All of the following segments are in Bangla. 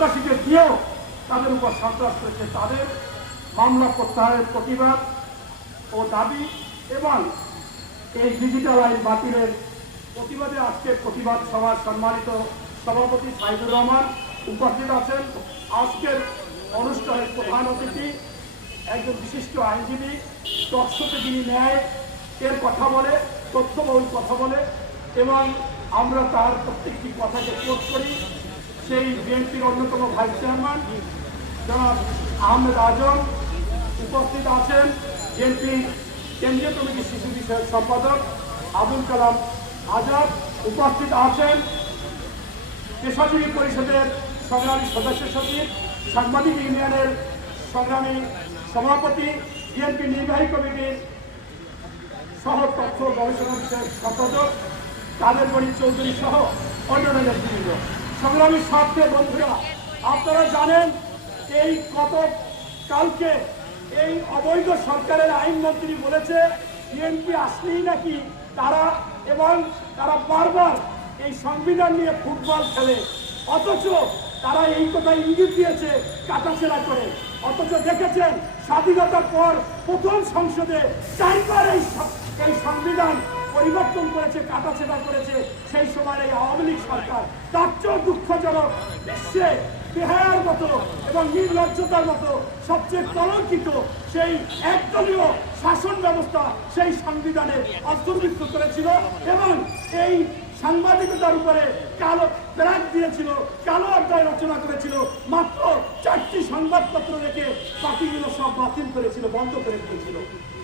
সন্ত্রাসীকে দিয়েও তাদের উপর সন্ত্রাস করেছে, তাদের মামলা প্রত্যাহারের প্রতিবাদ ও দাবি এবং এই ডিজিটাল আইন বাতিলের প্রতিবাদে আজকে প্রতিবাদ সভার সম্মানিত সভাপতি সাইদুর রহমান উপস্থিত আছেন। আজকের অনুষ্ঠানের প্রধান অতিথি একজন বিশিষ্ট আইনজীবী, টকশোতে যিনি ন্যায় এর কথা বলে, তথ্যবহুল কথা বলে এবং আমরা তার প্রত্যেকটি কথাকে কোট করি। সেই বিএনপির অন্যতম ভাইস চেয়ারম্যান জনাব আহমেদ আজম উপস্থিত আছেন। বিএনপি কেন্দ্রীয় কমিটির শিশু বিষয়ক সম্পাদক আবুল কালাম আজাদ উপস্থিত আছেন। পেশাজীবী পরিষদের সংগ্রামী সদস্য সচিব, সাংবাদিক ইউনিয়নের সংগ্রামী সভাপতি, বিএনপি নির্বাহী কমিটির সহ তথ্য গবেষণা বিষয়ক সম্পাদক কাদের গণি চৌধুরী সহ অন্যান্য নেতৃবৃন্দ, সংগ্রামী স্বার্থে বন্ধুরা, আপনারা জানেন এই কালকে এই অবৈধ সরকারের আইনমন্ত্রী বলেছে বিএনপি আসলেই নাকি তারা বারবার এই সংবিধান নিয়ে ফুটবল খেলে, অথচ তারা এই কথা ইঙ্গিত দিয়েছে কাটাছেড়া করে। অথচ দেখেছেন স্বাধীনতার পর প্রথম সংসদে 4 বার এই সংবিধান পরিবর্তন করেছে, কাটাছেড়া করেছে সেই সময় এই আওয়ামী লীগ সরকার। তার চেয়েও দুঃখজনক, বিশ্বে বেহায়ার মতো এবং নির্লজ্জতার মতো সবচেয়ে কলঙ্কিত সেই একদলীয় শাসন ব্যবস্থা সেই সংবিধানে অন্তর্ভুক্ত করেছিল এবং এই সাংবাদিকতার উপরে কালো প্রাক দিয়েছিল, কালো অধ্যায় রচনা করেছিল। মাত্র 4টি সংবাদপত্র রেখে বাকিগুলো সব বাতিল করেছিল, বন্ধ করে দিয়েছিল।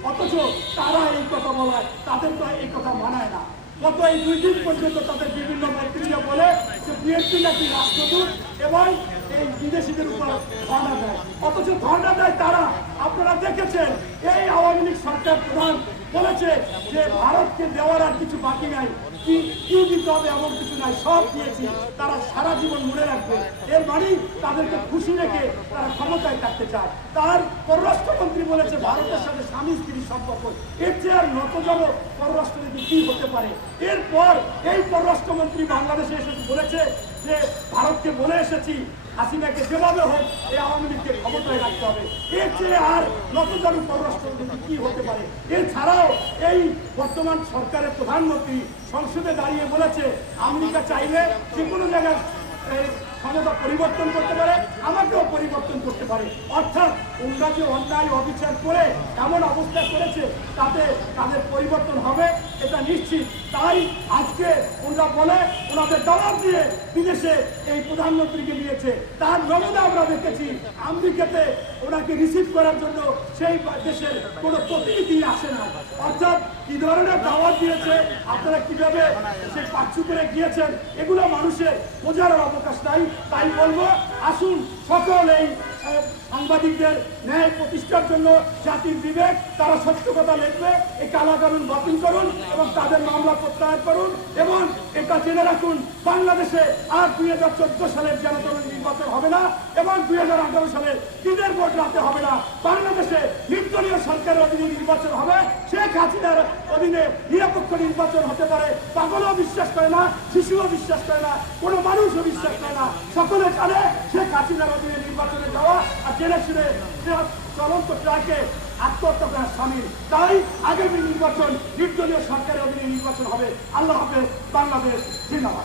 অথচ তারা এই কথা বলায় তাদের তো এই কথা মানায় না। গত এই 2 দিন পর্যন্ত তাদের বিভিন্ন বক্তৃতা বলে যে বিএনপি নাকি রাষ্ট্রদূত এবং এই বিদেশিদের উপর ধর্ণা দেয়। অথচ ধর্ণা দেয় তারা, আপনারা দেখেছেন এই আওয়ামী লীগ সরকার প্রধান বলেছে যে ভারতকে দেওয়ার আর কিছু বাকি নাই, কি দিতে হবে এমন কিছু নাই, সব দিয়েছি, তারা সারা জীবন মনে রাখবে। এর মানে তাদেরকে খুশি রেখে তারা ক্ষমতায় থাকতে চায়। তার পররাষ্ট্রমন্ত্রী বলেছে ভারতের সাথে স্বামী স্ত্রীর সম্পর্ক, এর চেয়ে আর নতজন পররাষ্ট্রনীতি কি হতে পারে। এরপর এই পররাষ্ট্রমন্ত্রী বাংলাদেশে এসে বলেছে যে ভারতকে বলে এসেছি হাসিনাকে যেভাবে হোক এই আওয়ামী লীগকে ক্ষমতায় রাখতে হবে। এর চেয়ে আর নতজানু পররাষ্ট্রনীতি কি হতে পারে। এছাড়াও এই বর্তমান সরকারের প্রধানমন্ত্রী সংসদে দাঁড়িয়ে বলেছে আমেরিকা চাইলে যে কোনো জায়গায় ক্ষমতা পরিবর্তন করতে পারে, আমাকেও পরিবর্তন করতে পারে। অর্থাৎ ওনারা যে অন্যায় অবিচার করে এমন অবস্থা করেছে তাতে তাদের পরিবর্তন হবে এটা নিশ্চিত। তাই আজকে ওনারা বলে ওনাদের দাওয়াত দিয়ে বিদেশে এই প্রধানমন্ত্রীকে নিয়েছে। তার নমুনা আমরা দেখেছি, আমেরিকাতে ওনাকে রিসিভ করার জন্য সেই দেশের কোনো প্রতিনিধি আসে না। অর্থাৎ কি ধরনের দাওয়াত দিয়েছে, আপনারা কিভাবে সেই পাচ্ছু করে গিয়েছেন, এগুলো মানুষের বোঝার অবকাশ নাই। তাই বলবো আসুন সকল এই সাংবাদিকদের ন্যায় প্রতিষ্ঠার জন্য জাতির বিবেক, তারা সত্য কথা লিখবে, এই কালাকানুন বাতিল করুন এবং তাদের মামলা প্রত্যাহার করুন। এবং এটা জেনে রাখুন বাংলাদেশে আর 2014 সালের জনগণ নির্বাচন হবে না এবং 2018 সালের দিনের ভোট রাতে হবে না। বাংলাদেশে নির্দলীয় সরকারের অধীনে নির্বাচন হবে, শেখ হাসিনার অধীনে নিরপেক্ষ নির্বাচন হতে পারে। পাগলও বিশ্বাস করে না, শিশুও বিশ্বাস করে না, কোনো মানুষও বিশ্বাস করে না। সকলে জানে শেখ হাসিনার অধীনে নির্বাচনে যাওয়া আর জেনে শুনে চলন্ত ট্রাকে আত্মহত্যা করার সামিল। তাই আগামী নির্বাচন নির্দলীয় সরকারের অধীনে নির্বাচন হবে। আল্লাহ হাফেজ, বাংলাদেশ জিন্দাবাদ।